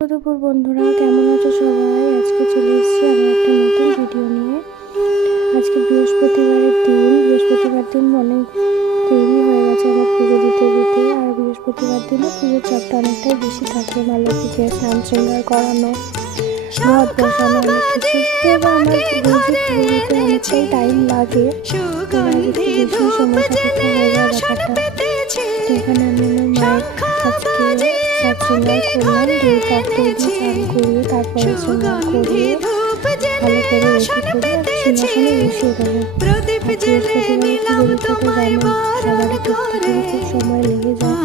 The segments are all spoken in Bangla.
দুপুর বন্ধুরা, কেমন আছো সবাই? আজকে চলে এসেছি আমি একটা নতুন ভিডিও নিয়ে। আজকে বৃহস্পতিবার দিন অনেক দেরি হয়ে গেছে আমার পুজো দিতে দিতে। আর বৃহস্পতিবার দিনে পুজোর চাপটা অনেকটাই বেশি থাকে। মা লক্ষ্মীকে স্নান শৃঙ্গার করানো, ঘট বসানো, অনেক কিছু। এবার আমার রোজই পুজো দিতে অনেকটাই টাইম লাগে। তো আজ একটু বেশি সময় সাপেক্ষ হয়ে যায় ব্যাপারটা। তো এখানে আমি আমার মায়ের আজকে সাজ শৃঙ্গার করলাম, দুই পাত্রে দিয়ে চান করিয়ে তারপরে শৃঙ্গার করিয়ে ভালো করে রেডি করে সিংহাসনে বসিয়ে দেবো। বৃহস্পতিবারে পুজো দিতে তো জানো সবারই করতে করে খুব সময় লেগে যায়।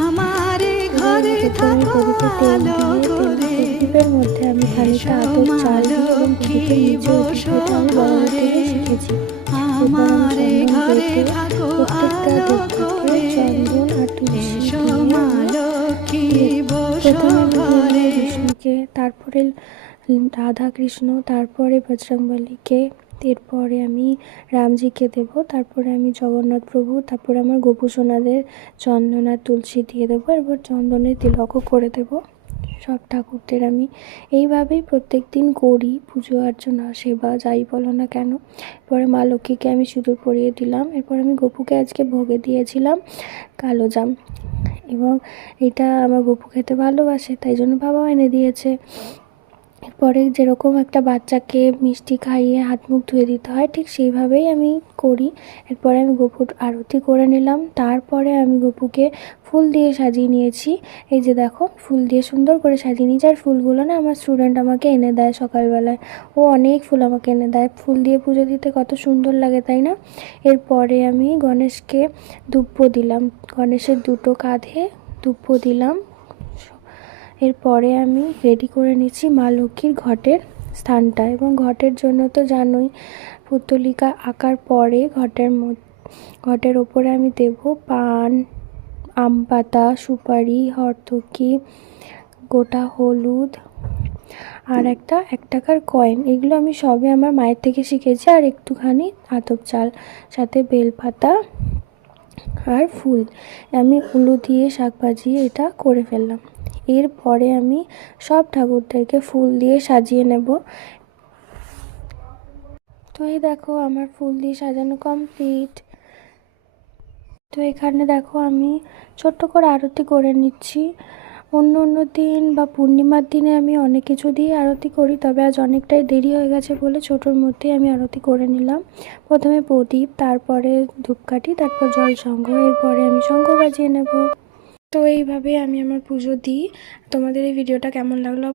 এরপর আমি প্রদীপে তেল দিয়ে প্রদীপের মধ্যে আমি খানিকটা আতপ চাল দিই এবং প্রদীপের নিচে এটা আমি বড়দের থেকে শিখেছি। এরপর আমি চন্দন বেটে প্রত্যেকটা দেবতাকে চন্দন আর তুলসী প্রথমে আমি বিষ্ণুকে, তারপরে রাধা কৃষ্ণ, তারপরে বজরংবলীকে, এরপরে আমি রামজিকে দেব, তারপরে আমি জগন্নাথ প্রভু, তারপরে আমার গোপুসোনাদের চন্দন আর তুলসী দিয়ে দেবো। এরপর চন্দনের তিলকও করে দেব সব ঠাকুরদের। আমি এইভাবেই প্রত্যেক দিন করি পুজো অর্চনা সেবা যাই বলো না কেন। এরপরে মা লক্ষ্মীকে আমি সিঁদুর পরিয়ে দিলাম। এরপর আমি গপুকে আজকে ভোগে দিয়েছিলাম কালো জাম, এবং এটা আমার গপু খেতে ভালোবাসে, তাই জন্য বাবাও এনে দিয়েছে। এরপরে যেরকম একটা বাচ্চাকে মিষ্টি খাইয়ে হাত মুখ ধুয়ে দিতে হয়, ঠিক সেইভাবেই আমি করি। এরপরে আমি গপুর আরতি করে নিলাম। তারপরে আমি গপুকে ফুল দিয়ে সাজিয়ে নিয়েছি। এই যে দেখো, ফুল দিয়ে সুন্দর করে সাজিয়ে নিয়েছি। আর ফুলগুলো না আমার স্টুডেন্ট আমাকে এনে দেয় সকালবেলায়। ও অনেক ফুল আমাকে এনে দেয়। ফুল দিয়ে পুজো দিতে কত সুন্দর লাগে, তাই না? এরপরে আমি গণেশকে ধূপ দিলাম, গণেশের দুটো কাঁধে ধূপ দিলাম। এরপরে আমি রেডি করে নিচ্ছি মা লক্ষ্মীর ঘটের স্থানটা, এবং ঘটের জন্য তো জানোই পুতলিকা আঁকার পরে ঘটের ওপরে আমি দেব পান, আম পাতা, সুপারি, হরতকি, গোটা হলুদ আর একটা 1 টাকার কয়েন। এগুলো আমি সবে আমার মায়ের থেকে শিখেছি। আর একটুখানি আতপ চাল, সাথে বেলপাতা আর ফুল। আমি উলু দিয়ে শাক ভাজিয়ে এটা করে ফেললাম। এরপরে আমি সব ঠাকুরদেরকে ফুল দিয়ে সাজিয়ে নেব। তো এই দেখো আমার ফুল দিয়ে সাজানো কমপ্লিট। তো এখানে দেখো আমি ছোট্ট করে আরতি করে নিচ্ছি। অন্য দিন বা পূর্ণিমার দিনে আমি অনেক কিছু দিয়ে আরতি করি, তবে আজ অনেকটাই দেরি হয়ে গেছে বলে ছোটোর মধ্যেই আমি আরতি করে নিলাম। প্রথমে প্রদীপ, তারপরে ধূপকাঠি, তারপর জল শঙ্খ, এরপরে আমি শঙ্খ বাজিয়ে নেব। তো এইভাবে আমি আমার পুজো দিই। তোমাদের এই ভিডিওটা কেমন লাগলো